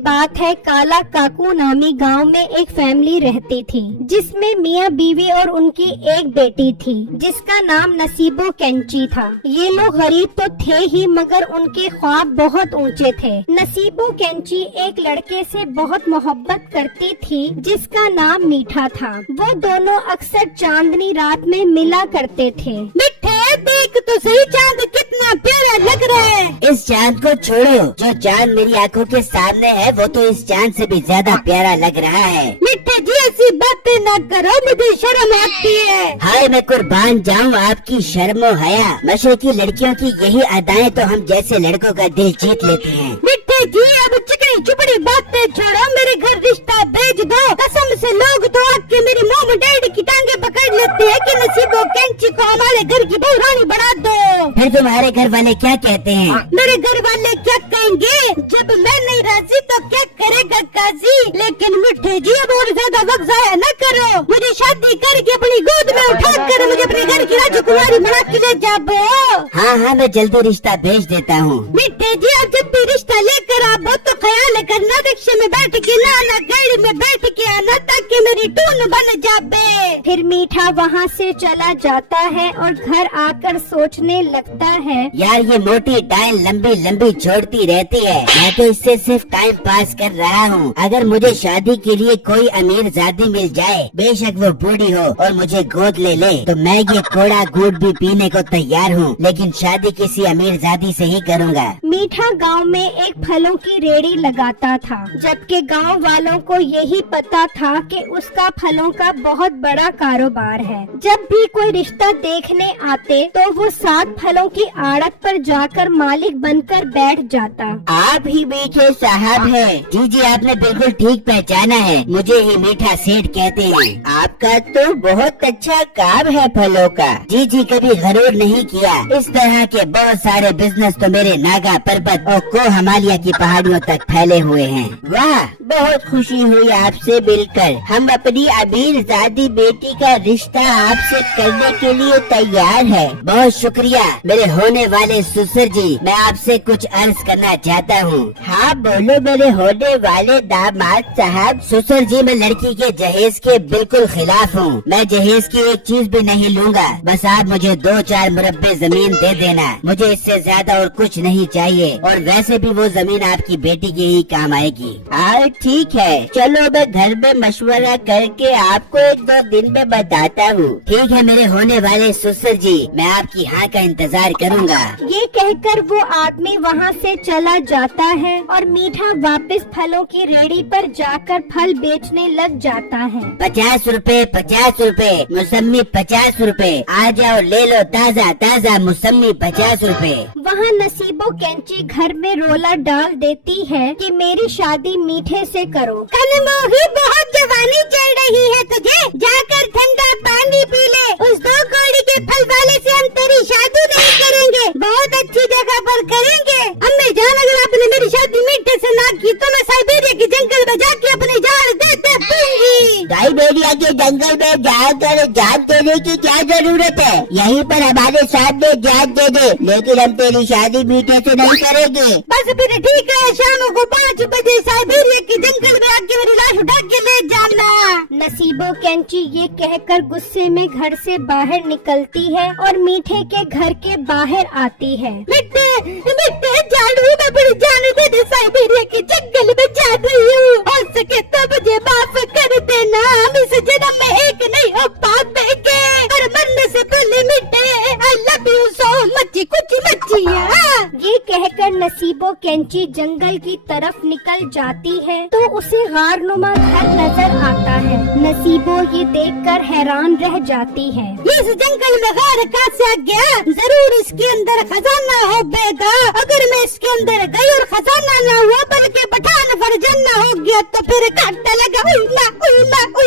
बात है, काला काकू नामी गांव में एक फैमिली रहती थी, जिसमें मियाँ बीवी और उनकी एक बेटी थी, जिसका नाम नसीबो कैंची था। ये लोग गरीब तो थे ही, मगर उनके ख्वाब बहुत ऊंचे थे। नसीबो कैंची एक लड़के से बहुत मोहब्बत करती थी, जिसका नाम मीठा था। वो दोनों अक्सर चांदनी रात में मिला करते थे। मिठे देख तो सही, चांद कितना प्यारा लग रहा है। इस चांद को छोड़ो, जो चांद मेरी आंखों के सामने है वो तो इस चांद से भी ज्यादा प्यारा लग रहा है। मिठे जी ऐसी बातें न करो, मुझे शर्म आती है। हाय मैं कुर्बान जाऊँ आपकी शर्मो हया। मशरकी लड़कियों की यही अदाएं तो हम जैसे लड़कों का दिल जीत लेती हैं। मिठे जी अब चिकनी चुपड़ी बातें छोड़ो, मेरे घर रिश्ता भेज दो। कसम से लोग तो आके मेरी मोम डैडी की टांगे पकड़ लेते हैं कि नसीबो कैंची को हमारे घर की बहू रानी बना दो। फिर तुम्हारे घर वाले क्या कहते हैं? मेरे घर वाले क्या कहेंगे? जब मैं नहीं राजी तो क्या करेगा काजी। लेकिन मिठे जी अब और ज्यादा वक्त जाया न करो, मुझे शादी करके अपनी गोद में उठा कर मुझे अपने घर की राजकुमारी बना के ले जाओ। हाँ मैं जल्दी रिश्ता भेज देता हूँ। मिठे जी अब जब भी रिश्ता लेकर आओ तो ख्याल करना रिक्शे में बैठ के ना आना, गाड़ी में बैठ के आना, ताकि मेरी टून बन जाए। फिर मीठा वहाँ से चला जाता है और घर आकर सोचने लगता है, यार ये मोटी टाइम लंबी लंबी छोड़ती रहती है, मैं तो इससे सिर्फ टाइम पास कर रहा हूँ। अगर मुझे शादी के लिए कोई अमीर जादी मिल जाए, बेशक वो बूढ़ी हो और मुझे गोद ले ले, तो मैं ये कोड़ा घूट भी पीने को तैयार हूँ, लेकिन शादी किसी अमीर जादी से ही करूँगा। मीठा गांव में एक फलों की रेड़ी लगाता था, जबकि गांव वालों को यही पता था कि उसका फलों का बहुत बड़ा कारोबार है। जब भी कोई रिश्ता देखने आते तो वो 7 फलों की आड़त पर जाकर मालिक बनकर बैठ जाता। आप ही मीठे साहब हैं? जी जी आपने बिल्कुल ठीक पहचाना है, मुझे ही मीठा सेठ कहते हैं। आपका तो बहुत अच्छा काम है फलों का। जी जी कभी गरूर नहीं किया, इस तरह के बहुत सारे बिजनेस तो मेरे नागा पर्वत और को हिमालय की पहाड़ियों तक फैले हुए हैं। वाह बहुत खुशी हुई आपसे मिलकर। हम अपनी अमीर जादी बेटी का रिश्ता आपसे करने के लिए तैयार है। बहुत शुक्रिया मेरे होने वाले ससुर जी, मैं आपसे कुछ अर्ज करना चाहता हूँ। हाँ बोलो मेरे होने वाले दामाद साहब। ससुर जी मैं लड़की के जहेज के बिल्कुल खिलाफ हूँ, मैं जहेज की एक चीज भी नहीं लूँगा, बस आप मुझे 2-4 मुरब्बे जमीन दे देना, मुझे इससे ज्यादा और कुछ नहीं चाहिए। और वैसे भी वो जमीन आपकी बेटी के ही काम आएगी। हाँ ठीक है, चलो मैं घर में मशवरा करके आपको 1-2 दिन में बताता हूँ। ठीक है मेरे होने वाले ससुर जी, मैं आपकी हाँ का इंतजार करूँगा। ये कहकर वो आदमी वहाँ से चला जाता है और मीठा वापस फलों की रेड़ी पर जाकर फल बेचने लग जाता है। 50 रुपए 50 रुपए, मौसमी 50 रुपए, आ जाओ ले लो ताज़ा ताज़ा मौसमी 50 रुपए। वहाँ नसीबो कैंची घर में रोला डाल देती है कि मेरी शादी मीठे से करो। कलमोही बहुत जवानी चढ़ रही है तुझे, जाकर ठंडा पानी पी ले। उस 2 कौड़ी के फल वाले से हम तेरी शादी नहीं करेंगे, बहुत अच्छी जगह पर करेंगे। अम्मी जान अगर आपने मेरी शादी मीठे से ना की तो मैं साइबेरिया के जंगल में जाके अपनी जान देते दूंगी। साइबेरिया के जंगल में जाकर जान देने की क्या जरूरत है, यहीं पर हमारे साथ में जान दे दे, लेकिन हम तेरी शादी मीठे से नहीं करेंगे। बस फिर ठीक है, शाम को 5 बजे साइबेरिया के जंगल में आके मेरी लाश उठा के ले जाना। नसीबो कैंची ये कहकर गुस्से में घर से बाहर निकलती है और मीठे के घर के बाहर आती है। मिठे मिठे जानू मैं बड़ी जान दे साइबेरिया के जंगल में जा रही हूँ, हो सके तो मुझे माफ कर देना। हम इस जन्म में एक नहीं हो पाएंगे, और मरने से पहले मिठे I love you so much कुछ मचिया। ये कहकर नसीबो कैंची जंगल की तरफ निकल जाती है तो उसे गारनुमा घर नजर आता है। नसीबो ये देखकर हैरान रह जाती है। इस जंगल में गार कहाँ से आ गया? जरूर इसके अंदर खजाना हो बेगा। अगर मैं इसके अंदर गई और खजाना न हुआ बल्कि पठान फरजन्ना हो गया तो फिर काटने लगा उई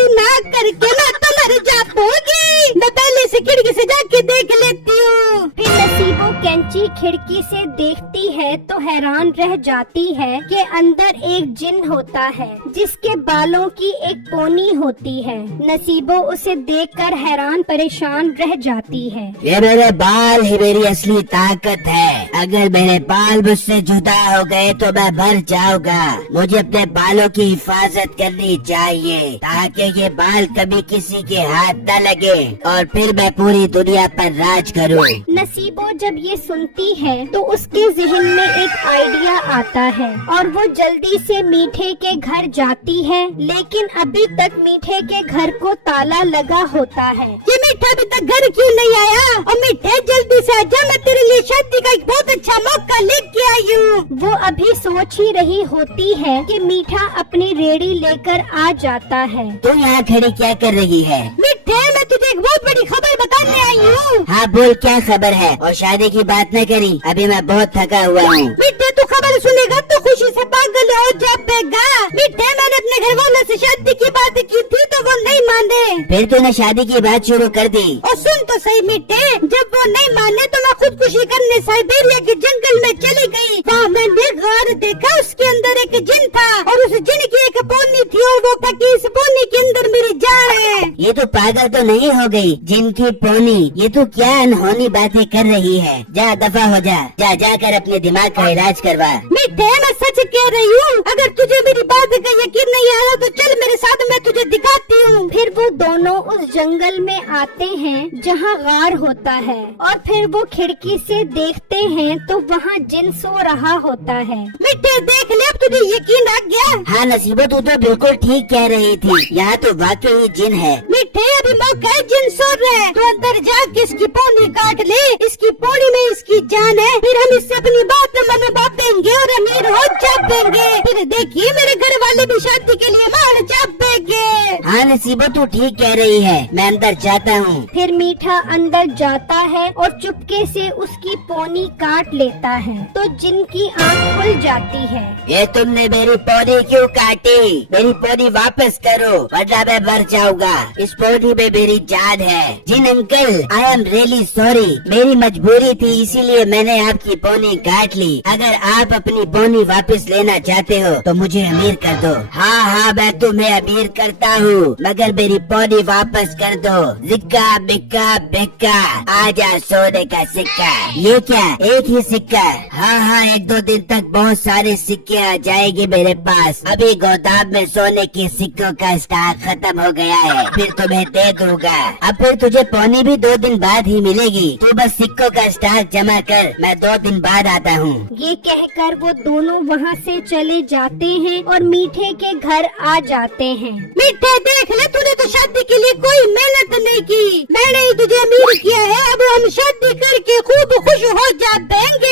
ना करके ना तो मर जाओगी। मैं पहले से खिड़की से जाके देख लेती हूँ। फिर नसीबो कैंची खिड़की से देखती है तो हैरान रह जाती है कि अंदर एक जिन होता है जिसके बालों की एक पोनी होती है। नसीबो उसे देखकर हैरान परेशान रह जाती है। ये मेरे बाल ही मेरी असली ताकत है। अगर मेरे बाल मुझसे जुदा हो गए तो मैं मर जाऊंगा। मुझे अपने बालों की हिफाजत करनी चाहिए ताकि ये बाल कभी किसी के हाथ न लगे और फिर मैं पूरी दुनिया पर राज करूं। नसीबो जब ये सुनती है तो उसके जहन में एक आइडिया आता है और वो जल्दी से मीठे के घर जाती है, लेकिन अभी तक मीठे के घर को ताला लगा होता है। ये मीठा अभी तक घर क्यों नहीं आया? और मीठे जल्दी से आजा, मैं तेरे लिए शादी का एक बहुत अच्छा मौका लेके आई हूँ। वो अभी सोच ही रही होती है कि मीठा अपनी रेड़ी लेकर आ जाता है। तू यहाँ खड़ी क्या कर रही है? मीठे, मैं तुझे एक बहुत बड़ी खबर बताने आई हूँ। हाँ बोल, क्या खबर है? और शादी की बात न करी, अभी मैं बहुत थका हुआ हूँ। मीठे, तू खबर सुनेगा तो खुशी से पागल हो जाएगा। मीठे, मैंने अपने घर वालों से शादी की बात की थी तो वो नहीं माने। फिर तूने शादी की बात शुरू कर दी। और सुन तो सही मीठे, जब वो नहीं माने तो मैं खुदकुशी करने साइबेरिया के जंगल में चली गई। वहाँ मैंने घर देखा, उसके अंदर एक जिन था और उस जिन की एक पोनी थी और वो कहती इस पोनी के अंदर मेरी जान है। ये तो पागल तो नहीं हो गई? जिनकी पोनी, ये तो क्या अनहोनी बातें कर रही है। जा दफा हो जा, जा जाकर अपने दिमाग का इलाज करवा। मीठे, मैं सच कह रही हूँ, अगर तुझे मेरी बात का यकीन नहीं आ रहा तो चल मेरे साथ, मैं तुझे दिखाती हूँ। फिर वो दोनों उस जंगल में आते हैं जहाँ गार होता है और फिर वो खिड़की से देखते हैं तो वहाँ जिन सो रहा होता है। मीठे, देख ले, अब तुझे यकीन आ गया? हाँ नसीबो, तू तो बिल्कुल ठीक कह रही थी, यहाँ तो वाकई जिन है। मीठे, अभी मौका है, जिन सो रहे हैं। तो अंदर जाके इसकी पोनी काट ले, इसकी पोनी में इसकी जान है। फिर हम इससे अपनी बात मनवा देंगे और अमीर हो जाएंगे। फिर देखिए मेरे घर वाले भी शादी के लिए मान जाएंगे। हाँ नसीबो, तू ठीक कह रही है, मैं अंदर जाता हूँ। फिर मीठा अंदर जाता है और चुपके से उसकी पोनी काट लेता है तो जिन की आँख खुल जाती है। ये तुमने मेरी पोनी क्यों काटी? मेरी पोनी वापस करो वरना मैं मर जाऊंगा। इस पोनी में मेरी जान है। जिन uncle, I am really sorry, मेरी मजबूरी थी इसीलिए मैंने आपकी पोनी काट ली। अगर आप अपनी पोनी वापस लेना चाहते हो तो मुझे अमीर कर दो। हाँ हाँ, मैं तुम्हें अमीर करता हूँ, मगर मेरी पोनी वापस कर दो। जिक्का बिक्का बिक्का, आजा सोने का सिक्का। ये क्या, एक ही सिक्का? हाँ हाँ, एक दो दिन तक बहुत सारे सिक्के आ जाएंगे मेरे पास। अभी गोदाम में सोने के सिक्कों का स्टॉक खत्म हो गया है, फिर तुम्हें दे दूंगा। अब फिर तुझे पोनी भी 2 दिन बाद ही मिलेगी। तू बस सिक्कों का स्टॉक जमा कर, मैं 2 दिन बाद आता हूँ। ये कहकर वो दोनों वहाँ से चले जाते हैं और मीठे के घर आ जाते हैं। मीठे, देख ले, तूने तो शादी के लिए कोई मेहनत नहीं की, मैंने ही तुझे अमीर किया है। अब हम शादी करके खूब खुश हो जाएंगे।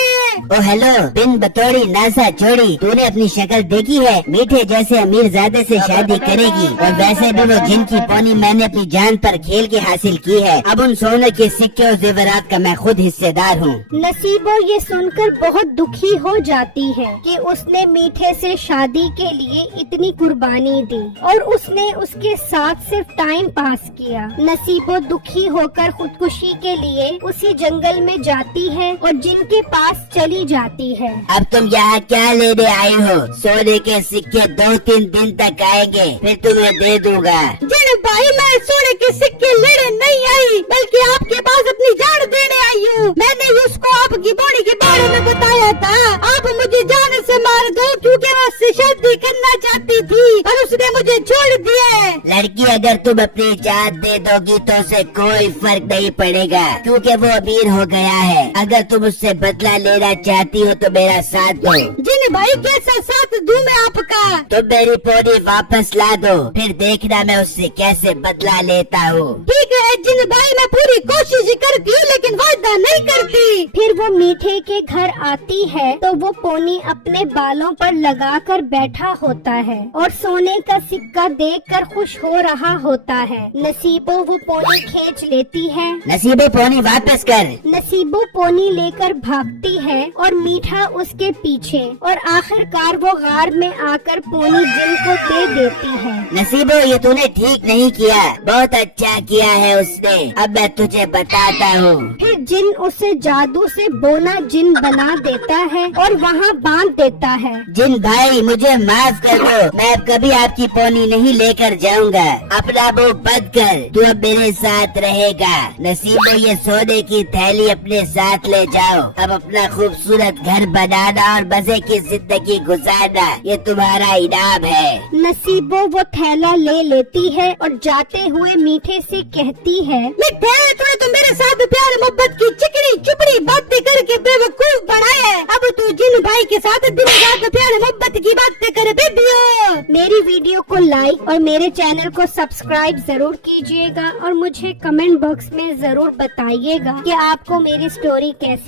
ओ हेलो, बिन बतौरी नासा छोड़ी, तूने अपनी शक्ल देखी है? मीठे जैसे अमीर ज़्यादा से शादी करेगी और वैसे भी वो जिनकी पोनी मैंने अपनी जान पर खेल के हासिल की है। अब उन सोने के सिक्के और जेवरात का मैं खुद हिस्सेदार हूँ। नसीबो ये सुनकर बहुत दुखी हो जाती है कि उसने मीठे से शादी के लिए इतनी कुर्बानी दी और उसने उसके साथ सिर्फ टाइम पास किया। नसीबो दुखी होकर खुदकुशी के लिए उसी जंगल में जाती है और जिनके पास चली जाती है। अब तुम यहाँ क्या लेने आई हो? सोने के सिक्के 2-3 दिन तक आएंगे, फिर तुम्हें दे दूंगा। जिन भाई, मैं सोने के सिक्के लेने नहीं आई, बल्कि आपके पास अपनी जान देने आई हूँ। मैंने उसको आपकी बॉडी के बारे में बताया था। आप मुझे जान से मार दो क्योंकि मैं उससे शादी करना चाहती थी और उसने मुझे छोड़ दिया है। लड़की, अगर तुम अपनी जान दे दोगी तो उसे कोई फर्क नहीं पड़ेगा क्योंकि वो अमीर हो गया है। अगर तुम उससे बदला लेना चाहती हो तो मेरा साथ दो। जिन भाई, कैसा साथ दूं मैं आपका? तुम मेरी पोनी वापस ला दो, फिर देखना मैं उससे कैसे बदला लेता हूँ। ठीक है जिन भाई, मैं पूरी कोशिश करती हूँ लेकिन वादा नहीं करती। फिर वो मीठे के घर आती है तो वो पोनी अपने बालों पर लगाकर बैठा होता है और सोने का सिक्का देखकर खुश हो रहा होता है। नसीबो वो पोनी खींच लेती है। नसीबो, पोनी वापस कर। नसीबो पोनी लेकर भागती है और मीठा उसके पीछे और आखिरकार वो गार में आकर पोनी जिन को दे देती है। नसीबो, ये तूने ठीक नहीं किया, बहुत अच्छा किया है उसने, अब मैं तुझे बताता हूँ। फिर जिन उसे जादू से बोना जिन बना देता है और वहाँ बांध देता है। जिन भाई मुझे माफ कर दो, मैं अब कभी आपकी पोनी नहीं लेकर जाऊंगा। अपना मुंह बंद कर, तू अब मेरे साथ रहेगा। नसीबो ये सोने की थैली अपने साथ ले जाओ। अब अपना खूबसूरत घर बनाना और मजे की जिंदगी गुजारना, ये तुम्हारा इनाम है। नसीबो वो थैला ले लेती है और जाते हुए मीठे से कहती है, मिठे तूने तो मेरे साथ प्यार मोहब्बत की चिकनी चुपड़ी बातें करके बेवकूफ बनाया है। अब तू जिन भाई के साथ दिन रात प्यार मोहब्बत की बातें कर बेबियो। मेरी वीडियो को लाइक और मेरे चैनल को सब्सक्राइब जरूर कीजिएगा और मुझे कमेंट बॉक्स में जरूर बताइएगा कि आपको मेरी स्टोरी कैसी